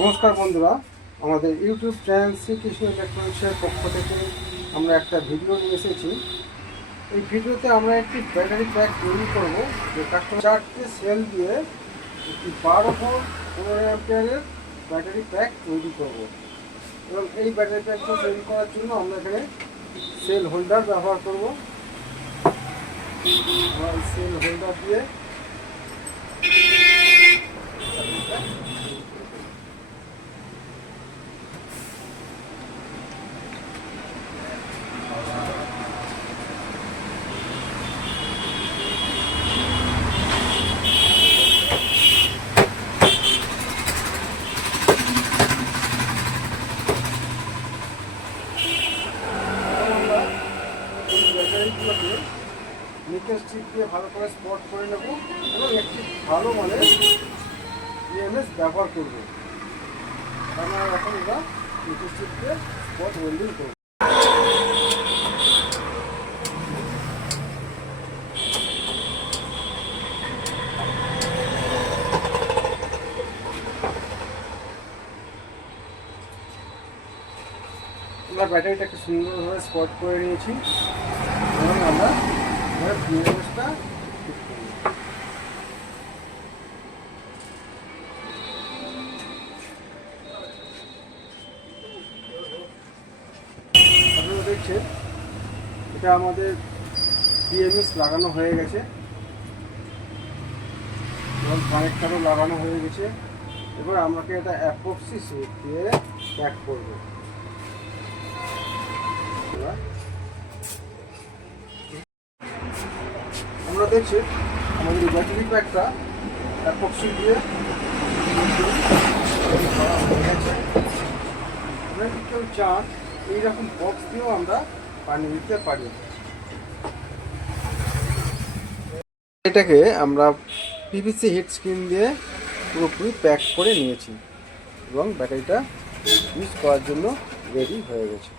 নমস্কার বন্ধুরা, আমাদের ইউটিউব চ্যানেল শ্রীকৃষ্ণ ইলেকট্রনিক্সের পক্ষ থেকে আমরা একটা ভিডিও নিয়ে এসেছি। এই ভিডিওতে আমরা একটি ব্যাটারি প্যাক তৈরি করব, যে কাস্টমার 4টে সেল দিয়ে একটি 12 ভোল্ট 15 অ্যাম্পিয়ারের ব্যাটারি প্যাক তৈরি করব। এবং এই ব্যাটারি প্যাকটা তৈরি করার জন্য আমরা এখানে সেল হোল্ডার ব্যবহার করব। আমরা এই সেল হোল্ডার দিয়ে ব্যাটারিগুলোকে নিকেল স্ট্রিপ দিয়ে ভালো করে স্পট করে নেব এবং একটি ভালো মানের ইএমএস ব্যবহার করব। কারণ এখন আমরা নিকেল স্ট্রিপ দিয়ে স্পট ওয়েল্ডিং করব। আমরা ব্যাটারিটাকে সুন্দরভাবে স্পট করে নিয়েছি এবং আমরা ইএমএসটা ফিট করব। আপনারা দেখছেন এটা আমাদের ইএমএস লাগানো হয়ে গেছে এবং কানেক্টারও লাগানো হয়ে গেছে। এবার আমাকে এটা অ্যাপক্সি সুইচ দিয়ে প্যাক করব। আমরা দেখছি আমাদের ব্যাটারি প্যাকটা অ্যাপক্সি দিয়ে আমরা যদি কেউ চান এইরকম বক্স দিয়েও আমরা পানি দিতে পারি। এটাকে আমরা পিভিসি হিট স্ক্রিন দিয়ে পুরোপুরি প্যাক করে নিয়েছি এবং ব্যাটারিটা ইউজ করার জন্য রেডি হয়ে গেছে।